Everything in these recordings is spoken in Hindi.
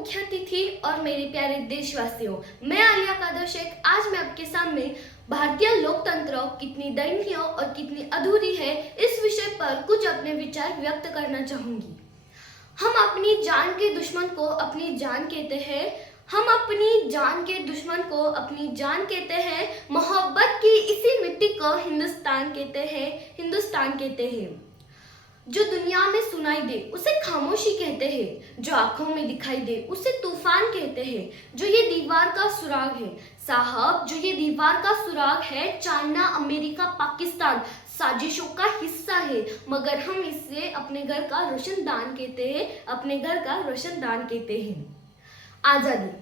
मुख्य अतिथि और मेरे प्यारे देशवासियों, मैं आलिया कादर शेख आज मैं आपके सामने भारतीय लोकतंत्र कितनी दयनीय और कितनी अधूरी है इस विषय पर कुछ अपने विचार व्यक्त करना चाहूंगी। हम अपनी जान के दुश्मन को अपनी जान कहते हैं। हम अपनी जान के दुश्मन को अपनी जान कहते हैं। मोहब्बत की इसी मिट्टी को हिंदुस्तान कहते हैं। हिंदुस्तान कहते हैं। जो दुनिया में सुनाई दे उसे खामोशी कहते हैं। जो आंखों में दिखाई दे उसे तूफान कहते हैं। जो ये दीवार का सुराग है साहब, जो ये दीवार का सुराग है, चाइना, अमेरिका, पाकिस्तान साजिशों का हिस्सा है, मगर हम इसे अपने घर का रोशनदान कहते हैं। अपने घर का रोशनदान कहते हैं। आजादी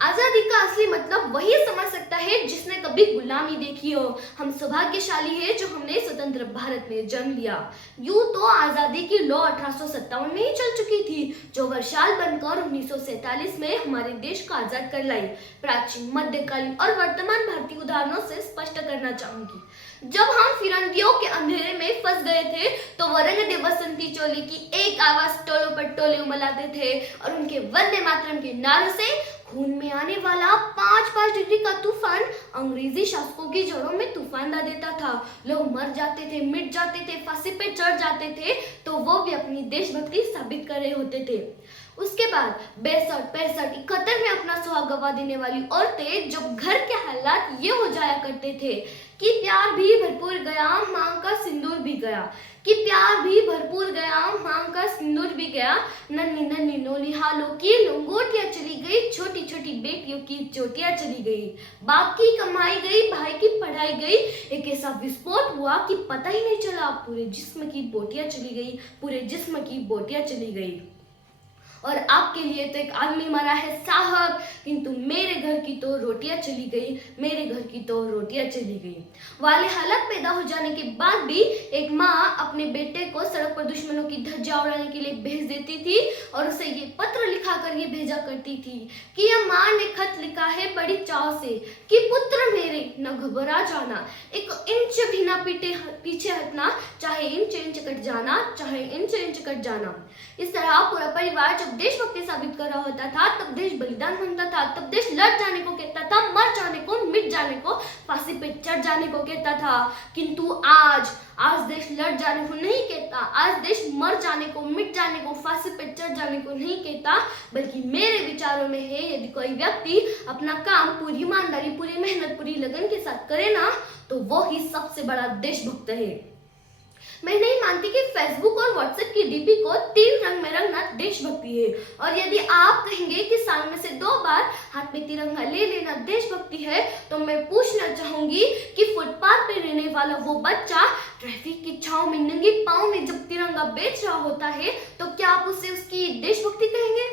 आजादी का असली मतलब वही समझ सकता है जिसने कभी गुलामी देखी हो। हम सौभाग्यशाली है जो हमने स्वतंत्र भारत में जन्म लिया। यूं तो आजादी की लौ 1857 में ही चल चुकी थी, जो वर्षाल बनकर 1947 में हमारे देश को आजाद कर लाई। प्राचीन, मध्यकालीन और वर्तमान भारतीय उदाहरणों से स्पष्ट करना चाहूंगी। जब हम फिरंगियों के अंधेरे में फंस गए थे तो वो रंग दे बसंती चोली की एक आवाज टोलों पर टोले उमलाते थे और उनके वंदे मातरम के नारों से खून में आने वाला 5-5 डिग्री का तूफान अंग्रेजी शासकों की जड़ों में तूफान ला देता था। लोग मर जाते थे, मिट जाते थे, फांसी पे चढ़ जाते थे, तो वो भी अपनी देशभक्ति साबित कर रहे होते थे। उसके बाद 62, 65, 71 में अपना सुहाग गवा देने वाली औरतें जब घर के हालात ये हो जाया करते थे कि प्यार भी भरपूर गया, मांग का सिंदूर भी गया, कि प्यार भी भरपूर गया, मांग का सिंदूर भी गया, नन्ही नन्ही नौनिहालों की लंगोटियां चली गई, छोटी छोटी बेटियों की चोटियां चली गई, बाप की कमाई गई, भाई की पढ़ाई गई। एक ऐसा विस्फोट हुआ कि पता ही नहीं चला, पूरे जिस्म की बोटियां चली गई, पूरे जिस्म की बोटियां चली गई। और आपके लिए तो एक आदमी मरा है साहब, किंतु मेरे घर की तो रोटियां चली गई, मेरे घर की तो रोटियां चली गई वाले हालत पैदा हो जाने के बाद भी एक माँ अपने बेटे को सड़क पर दुश्मनों की धज्जियां उड़ाने के लिए भेज देती थी और उसे ये पत्र लिखा कर ये भेजा करती थी कि यह माँ ने खत लिखा है बड़ी चाव से कि पुत्र मेरे न घबरा जाना, एक इंच भी ना पीछे हटना, चाहे इंच इंच कट जाना, चाहे इंच इंच कट जाना। इस तरह पूरा परिवार जब देशभक्ति साबित कर रहा होता था तब देश बलिदान मांगता था, तब देश लड़ जाने को कहता था, मर जाने को, मिट जाने को, फांसी पे चढ़ जाने को कहता था। किंतु आज देश लड़ जाने को नहीं कहता, आज देश मर जाने को, मिट जाने को, फांसी पे चढ़ जाने को नहीं कहता, बल्कि मेरे विचारों में है यदि कोई व्यक्ति अपना काम पूरी ईमानदारी, पूरी मेहनत, पूरी लगन के साथ करे ना तो वो ही सबसे बड़ा देशभक्त है। मैं नहीं मानती कि फेसबुक और व्हाट्सएप की डीपी को 3 रंग में रंगना देशभक्ति है, और यदि आप कहेंगे कि साल में से 2 बार हाथ में तिरंगा ले लेना देशभक्ति है तो मैं पूछना चाहूंगी कि फुटपाथ पे रहने वाला वो बच्चा ट्रैफिक की छांव में नंगे पांव में जब तिरंगा बेच रहा होता है तो क्या आप उसे उसकी देशभक्ति कहेंगे?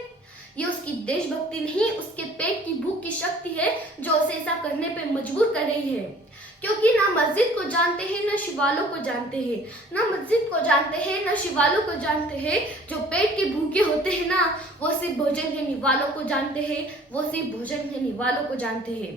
ये उसकी देशभक्ति नहीं, उसके पेट की भूख की शक्ति है जो उसे ऐसा करने पे मजबूर कर रही है। क्योंकि ना मस्जिद को जानते हैं, ना शिवालों को जानते हैं, ना मस्जिद को जानते हैं, ना शिवालों को जानते हैं। जो पेट के भूखे होते हैं ना, वो सिर्फ भोजन के निवालों को जानते हैं, वो सिर्फ भोजन के निवालों को जानते हैं।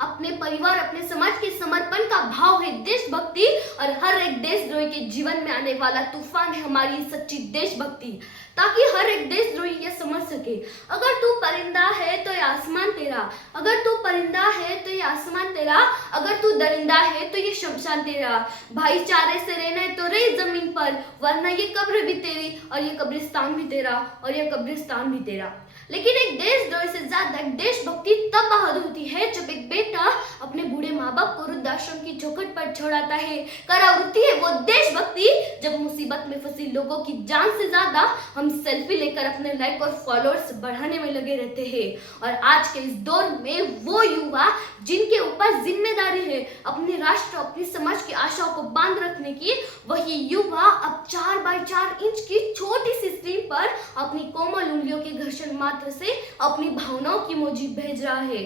अपने परिवार, अपने समाज के समर्पण का भाव है देशभक्ति, और हर एक देशद्रोही के जीवन में आने वाला तूफान है हमारी सच्ची देशभक्ति, ताकि हर एक देशद्रोही ये समझ सके अगर तू परिंदा है तो ये आसमान तेरा, अगर तू परिंदा है तो ये आसमान तेरा, अगर तू दरिंदा है तो ये शमशान तेरा। भाईचारे से रहना है तो रही जमीन पर, वरना ये कब्र भी तेरी और ये कब्रिस्तान भी तेरा और ये कब्रिस्तान भी तेरा। लेकिन एक देशद्रोही से ज्यादा देशभक्ति तब बहादुर होती है जब एक बेटा अपने बूढ़े माँ बाप को वृद्धाश्रम की चौखट पर छोड़ाता है। करावृत्ति है वो देशभक्ति जब मुसीबत में फंसी लोगों की जान से ज्यादा हम सेल्फी लेकर अपने लाइक और फॉलोअर्स बढ़ाने में लगे रहते हैं। और आज के इस दौर में वो युवा जिनके ऊपर जिम्मेदारी है अपने राष्ट्र, अपने समाज की आशाओं को बांध रखने की, वही युवा अब 4x4 इंच की छोटी सी स्क्रीन पर अपनी कोमल उंगलियों के घर्षण मात्र से अपनी भावनाओं की इमोजी भेज रहा है।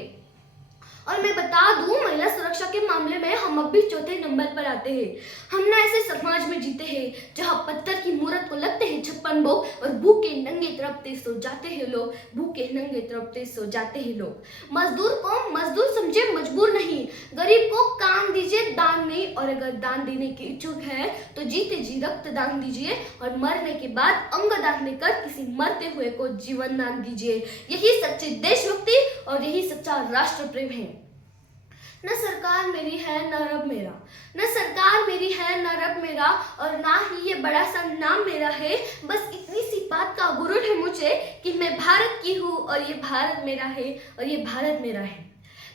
और मैं बता दूं, महिला सुरक्षा के मामले में हम अब भी चौथे नंबर पर आते हैं। हम ना ऐसे समाज में जीते हैं जहां पत्थर की मूरत को लगते हैं 56 भोग और भूखे नंगे तड़पते सो जाते हैं लोग, भूखे नंगे तड़पते सो जाते हैं लोग। मजदूर को मजदूर समझे, मजबूर नहीं। गरीब को काम दीजिए, दान नहीं। और अगर दान देने के इच्छुक है तो जीते जी रक्त दान दीजिए और मरने के बाद अंग दान देकर किसी मरते हुए को जीवन दान दीजिए। यही सच्ची देशभक्ति और यही सच्चा राष्ट्र प्रेम है। न सरकार मेरी है न रब मेरा, न सरकार मेरी है न रब मेरा, और ना ही ये बड़ा सा नाम मेरा है। बस इतनी सी बात का गुरूर है मुझे कि मैं भारत की हूँ और ये भारत मेरा है और ये भारत मेरा है।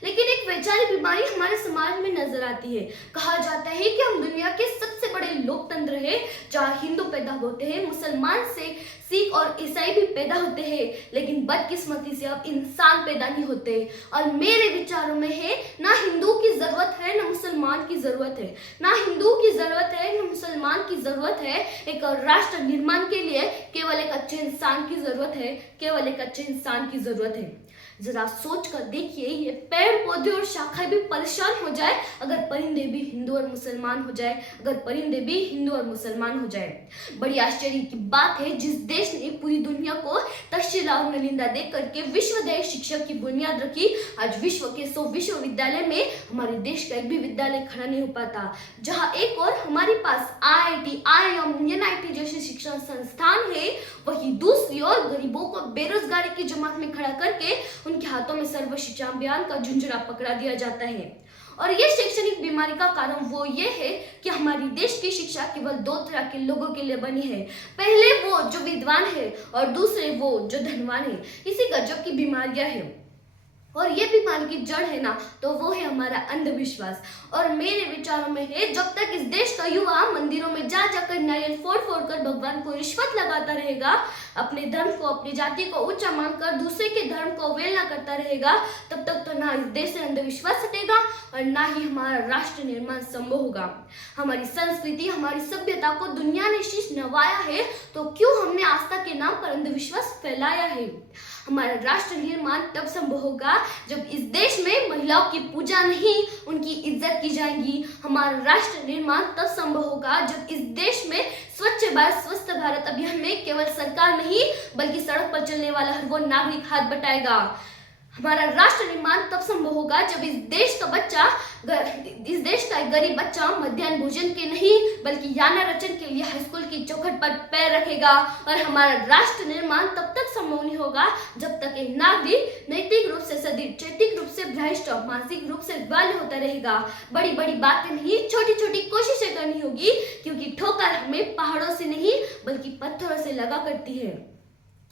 लेकिन एक वैचारिक बीमारी हमारे समाज में नजर आती है। कहा जाता है कि हम दुनिया के सबसे बड़े लोकतंत्र हैं, जहाँ हिंदू पैदा होते हैं, मुसलमान से सिख और ईसाई भी पैदा होते हैं, लेकिन बदकिस्मती से अब इंसान पैदा नहीं होते। और मेरे विचारों में है, ना हिंदू की जरूरत है ना मुसलमान की जरूरत है, ना हिंदू की जरूरत है ना मुसलमान की जरूरत है। एक राष्ट्र निर्माण के लिए केवल एक अच्छे इंसान की जरूरत है, केवल एक अच्छे इंसान की जरूरत है। जरा सोच कर देखिए, ये पेड़ पौधे और शाखाएं भी परेशान हो जाए अगर परिंदे भी हिंदू और मुसलमान हो जाए, अगर परिंदे भी हिंदू और मुसलमान हो जाए। बड़ी आश्चर्य की बात है, जिस देश ने पूरी दुनिया को तक्षशिला और नालंदा दे करके विश्वविद्यालय शिक्षा की बुनियाद रखी, आज विश्व के 100 विश्वविद्यालय में हमारे देश का एक भी विद्यालय खड़ा नहीं हो पाता। जहाँ एक और हमारे पास IIT, IIM, NIT जैसे शिक्षण संस्थान है, वही दूसरी ओर गरीबों को बेरोजगारी की जमात में खड़ा करके उनके हाथों में सर्व शिक्षा अभियान का झुंझुना पकड़ा दिया जाता है। और ये शैक्षणिक बीमारी का कारण वो ये है कि हमारी देश की शिक्षा केवल 2 तरह के लोगों के लिए बनी है। पहले वो जो विद्वान है और दूसरे वो जो धनवान है। इसी गजब की बीमारियां हैं और ये बीमारी की जड़ है ना, तो वो है हमारा अंधविश्वास। और मेरे विचारों में है, जब तक इस देश का युवा मंदिरों में जा जाकर नारियल फोड़ फोड़ कर भगवान को रिश्वत लगाता रहेगा, अपने धर्म को, अपनी जाति को ऊंचा मानकर दूसरे के धर्म को अवहेलना करता रहेगा, तब तक तो ना इस देश से अंधविश्वास हटेगा और ना ही हमारा राष्ट्र निर्माण संभव होगा। हमारी संस्कृति, हमारी सभ्यता को दुनिया ने शीश नवाया है, तो क्यों हमने आस्था के नाम पर अंधविश्वास फैलाया है? हमारा राष्ट्र निर्माण तब संभव होगा जब इस देश में महिलाओं की पूजा नहीं, उनकी इज्जत की जाएगी। हमारा राष्ट्र निर्माण तब संभव होगा जब इस देश में स्वच्छ भारत, स्वस्थ भारत अभियान में केवल सरकार नहीं बल्कि सड़क पर चलने वाला हर वो नागरिक हाथ बटाएगा। हमारा राष्ट्र निर्माण तब संभव होगा जब इस देश का एक गरीब बच्चा मध्याह्न भोजन के नहीं बल्कि याना रचन के लिए हाईस्कूल की चौखट पर पैर रखेगा। और हमारा राष्ट्र निर्माण तब तक संभव नहीं होगा जब तक एक नागरिक नैतिक रूप से सदिग्ध, चैतिक रूप से भ्रष्ट और मानसिक रूप से ग्वाल होता रहेगा। बड़ी बड़ी बातें नहीं, छोटी छोटी कोशिशें करनी होगी, क्योंकि ठोकर हमें पहाड़ों से नहीं बल्कि पत्थरों से लगा करती है।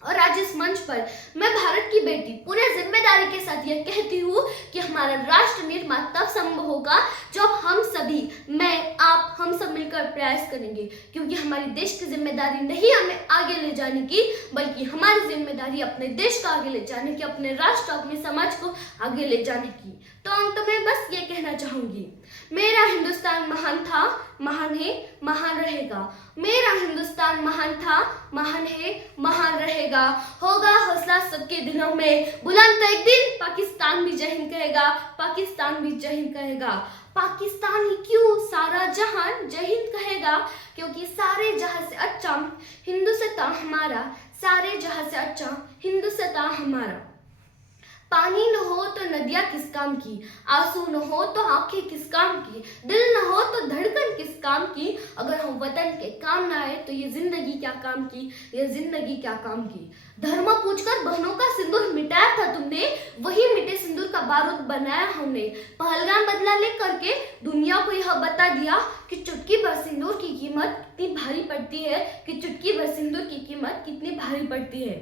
और आज इस मंच पर मैं भारत की बेटी पूरे जिम्मेदारी के साथ यह कहती हूँ कि हमारा राष्ट्र निर्माण तब संभव होगा जब हम सभी, मैं, आप, हम सब मिलकर प्रयास करेंगे। क्योंकि हमारी देश की जिम्मेदारी नहीं हमें आगे ले जाने की, बल्कि हमारी जिम्मेदारी अपने देश को आगे ले जाने की, अपने राष्ट्र, अपने समाज को आगे ले जाने की। तो अंत में बस ये कहना चाहूंगी, मेरा हिंदुस्तान महान था, महान है, महान रहेगा। मेरा हिंदुस्तान महान था, महान है, महान रहेगा। होगा हौसला सबके दिलों में, बुलंद तो एक दिन पाकिस्तान भी जय हिंद कहेगा, पाकिस्तान भी जय हिंद कहेगा। पाकिस्तान ही क्यों, सारा जहान जय हिंद कहेगा, क्योंकि सारे जहां से अच्छा हिंदुस्तान हमारा, सारे जहां से अच्छा हिंदुस्तान हमारा। पानी न हो तो नदियाँ किस काम की, आंसू न हो तो आंखें किस काम की, दिल न हो तो धड़कन किस काम की। अगर हम वतन के काम ना आए तो ये जिंदगी क्या काम की, ये जिंदगी क्या काम की। धर्म पूछकर बहनों का सिंदूर मिटाया था तुमने, वही मिटे सिंदूर का बारूद बनाया हमने। पहलगाम बदला ले करके दुनिया को यह बता दिया कि चुटकी भर सिंदूर की कीमत कितनी भारी पड़ती है, कि चुटकी भर सिंदूर की कीमत कितनी भारी पड़ती है।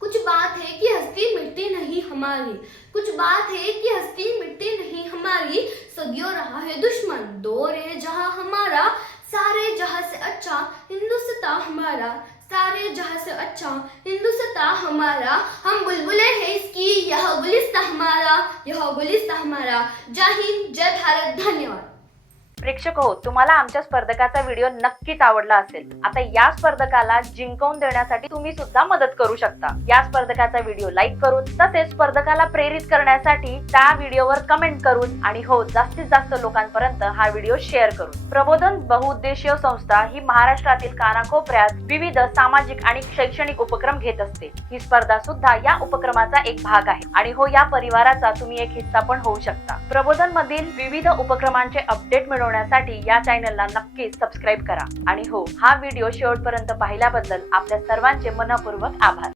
कुछ बात है कि हस्ती मिटती नहीं हमारी, कुछ बात है कि हस्ती मिटती नहीं हमारी। सदियों रहा है दुश्मन, दौर है जहां हमारा, सारे जहां से अच्छा हिंदुस्तान हमारा, सारे जहां से अच्छा हिंदुस्तान हमारा। हम बुलबुलें हैं इसकी, यह गुलिस्तान हमारा, यह गुलिस्तान हमारा। जय हिंद, जय भारत, धन्यवाद। प्रेक्षक हो, तुम्हाला आमच्या स्पर्धकाचा व्हिडिओ नक्कीच आवडला असेल. आता या स्पर्धकाला जिंकवून देण्यासाठी तुम्ही सुद्धा मदत करू शकता. या स्पर्धकाचा व्हिडिओ लाईक करून, तसेच स्पर्धकाला प्रेरित करण्यासाठी त्या व्हिडिओवर कमेंट करून आणि हो, जास्तीत जास्त लोकांपर्यंत हा व्हिडिओ शेअर करून. प्रबोधन बहुउद्देशीय संस्था ही महाराष्ट्रातील कानाकोपऱ्यात विविध सामाजिक आणि शैक्षणिक उपक्रम घेत असते. ही स्पर्धा सुद्धा या उपक्रमाचा एक भाग आहे आणि हो, या परिवाराचा तुम्ही एक हिस्सा पण होऊ शकता. प्रबोधन मधील विविध उपक्रमांचे अपडेट मिळवण्यासाठी या चॅनलला नक्कीच सबस्क्राईब करा आणि हो, हा व्हिडिओ शेवटपर्यंत पाहिल्याबद्दल आपल्या सर्वांचे मनपूर्वक आभार.